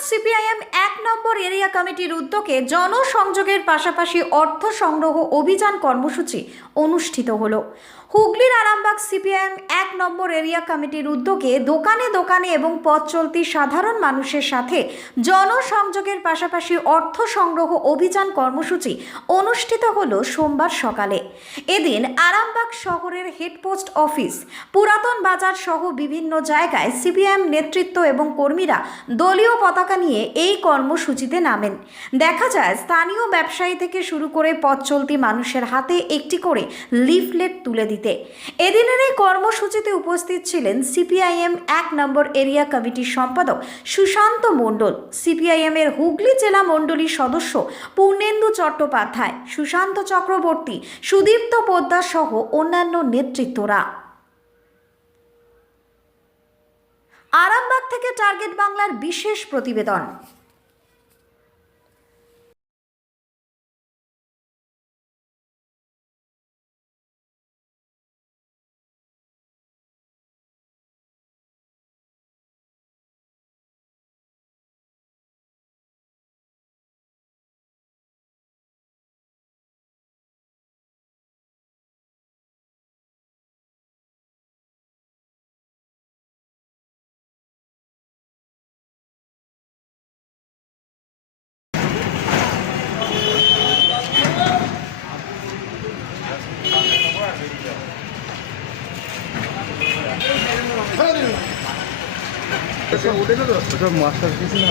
CPIM এক নম্বর area কমিটির উদ্যোগে জনসংযোগের পাশাপাশি অর্থ সংগ্রহ অভিযান কর্মসূচি অনুষ্ঠিত হলো। হুগলির আরামবাগ সিপিআইএম এক নম্বর এরিয়া কমিটির উদ্যোগে দোকানে দোকানে এবং পথ চলতি সাধারণ মানুষের সাথে জনসংযোগের পাশাপাশি অর্থ সংগ্রহ অভিযান কর্মসূচি অনুষ্ঠিত হল সোমবার সকালে। এদিন আরামবাগ শহরের হেডপোস্ট অফিস, পুরাতন বাজার সহ বিভিন্ন জায়গায় সিপিএম নেতৃত্ব এবং কর্মীরা দলীয় পতাকা নিয়ে এই কর্মসূচিতে নামেন। দেখা যায়, স্থানীয় ব্যবসায়ী থেকে শুরু করে পথ চলতি মানুষের হাতে একটি করে লিফলেট তুলে দিতে এদিনের এই কর্মসূচিতে উপস্থিত ছিলেন সিপিআইএম এক নম্বর এরিয়া কমিটির সম্পাদক সুশান্ত মণ্ডল। সিপিআইএম এর হুগলি জেলা মণ্ডলীর সদস্য পূর্ণেন্দু চট্টোপাধ্যায়, সুশান্ত চক্রবর্তী, সুদীপ্ত পোদ্দার সহ অন্যান্য নেতৃত্বরা। আরামবাগ থেকে টার্গেট বাংলার বিশেষ প্রতিবেদন। ওসব মাস্টার কিছু না?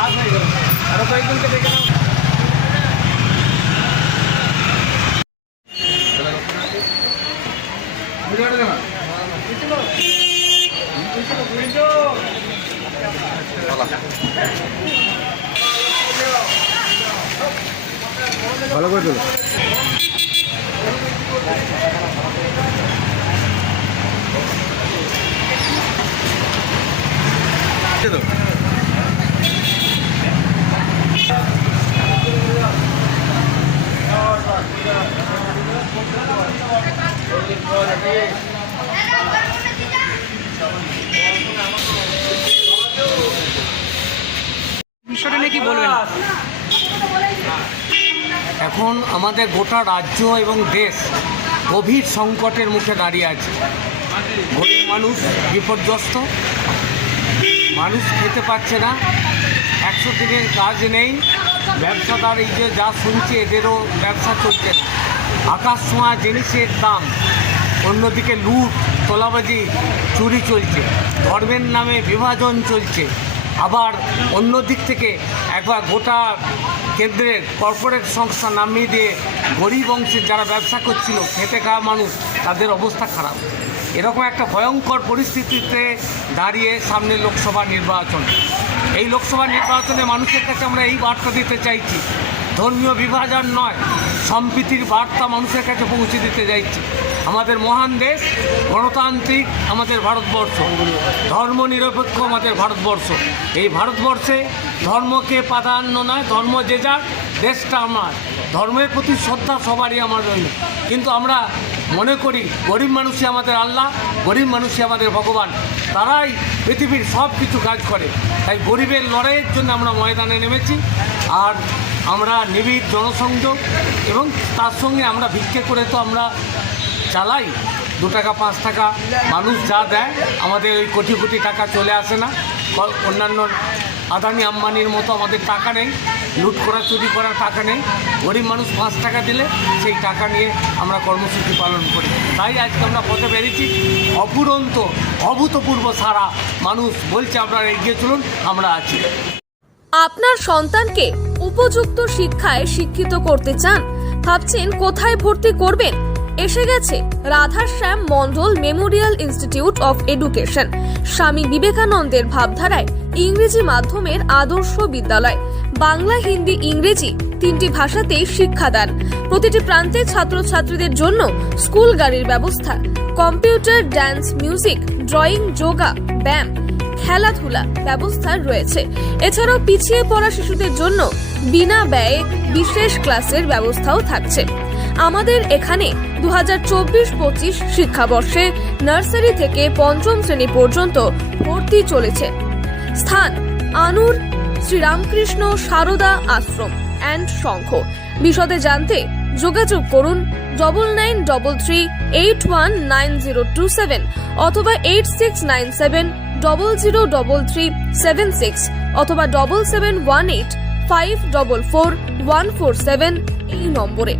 ওসব দেখে নিয়েছি ভালো করে তোলো। এখন আমাদের গোটা রাজ্য এবং দেশ গভীর সংকটের মুখে দাঁড়িয়ে আছে। গরিব মানুষ বিপর্যস্ত, মানুষ খেতে পাচ্ছে না, একশো দিনের কাজ নেই, ব্যবসাদার এই যে যা শুনছে এদেরও ব্যবসা চলছে না। আকাশ ছোঁয়া জিনিসের দাম, অন্যদিকে লুট, তোলাবাজি চুরি চলছে, ধর্মের নামে বিভাজন চলছে। আবার অন্য দিক থেকে একবার গোটা কেন্দ্রের কর্পোরেট সংস্থা নামিয়ে দিয়ে গরিব অংশের যারা ব্যবসা করছিল খেতে খাওয়া মানুষ, তাদের অবস্থা খারাপ। এরকম একটা ভয়ঙ্কর পরিস্থিতিতে দাঁড়িয়ে সামনে লোকসভা নির্বাচন। এই লোকসভা নির্বাচনে মানুষের কাছে আমরা এই বার্তা দিতে চাইছি, ধর্মীয় বিভাজন নয় সম্প্রীতির বার্তা মানুষের কাছে পৌঁছে দিতে চাইছি আমাদের মহান দেশ, গণতান্ত্রিক আমাদের ভারতবর্ষ। ধর্ম নিরপেক্ষ আমাদের ভারতবর্ষ। এই ভারতবর্ষে ধর্মকে প্রাধান্য নয়, ধর্ম যে যার, দেশটা আমার। ধর্মের প্রতি শ্রদ্ধা সবারই আমার রইল। কিন্তু আমরা মনে করি, গরিব মানুষই আমাদের আল্লাহ, গরিব মানুষই আমাদের ভগবান। তারাই পৃথিবীর সব কিছু কাজ করে। তাই গরিবের লড়াইয়ের জন্য আমরা ময়দানে নেমেছি আর আমরা নিবিড় জনসংযোগ এবং তার সঙ্গে আমরা ভিক্ষে করে তো আমরা চালাই। দু টাকা, পাঁচ টাকা মানুষ যা দেয়, আমাদের ওই কোটি কোটি টাকা চলে আসে না। অন্যান্য আদানি আম্বানির মতো আমাদের টাকা নেই। লুট করা, চুরি করার টাকা নেই। গরিব মানুষ পাঁচ টাকা দিলে সেই টাকা নিয়ে আমরা কর্মসূচি পালন করি। তাই আজকে আমরা পথে বেরিয়েছি। অপুরন্ত অভূতপূর্ব সারা মানুষ বলছে আপনারা এগিয়ে চলুন, আমরা আছি। আপনার সন্তানকে উপযুক্ত শিক্ষায় শিক্ষিত করতে চান, ভাবছেন কোথায় ভর্তি করবেন? এসে গেছে Radhashyam Mondal memorial institute of education. Swami বিবেকানন্দের ভাবধারায় ইংরেজি মাধ্যমের আদর্শ বিদ্যালয়। বাংলা, হিন্দি, ইংরেজি তিনটি ভাষাতেই শিক্ষাদান। প্রতিটি প্রান্তে ছাত্রছাত্রীদের জন্য স্কুল গাড়ির ব্যবস্থা, computer dance music, drawing, yoga, ব্যায়াম, খেলাধুলা ব্যবস্থা রয়েছে। এছাড়াও পিছিয়ে পড়া শিশুদের জন্য বিনা ব্যয়ে বিশেষ ক্লাসের ব্যবস্থাও থাকছে। আমাদের এখানে দু হাজার চব্বিশ পঁচিশ শিক্ষাবর্ষে নার্সারি থেকে পঞ্চম শ্রেণি পর্যন্ত ভর্তি চলেছে। স্থান, আনুর শ্রীরামকৃষ্ণ সারদা আশ্রম অ্যান্ড সংঘ। বিশদে জানতে যোগাযোগ করুন double nine double three eight one nine zero two seven অথবা eight six nine seven double zero double three seven six অথবা double seven one eight five double four one four seven এই নম্বরে।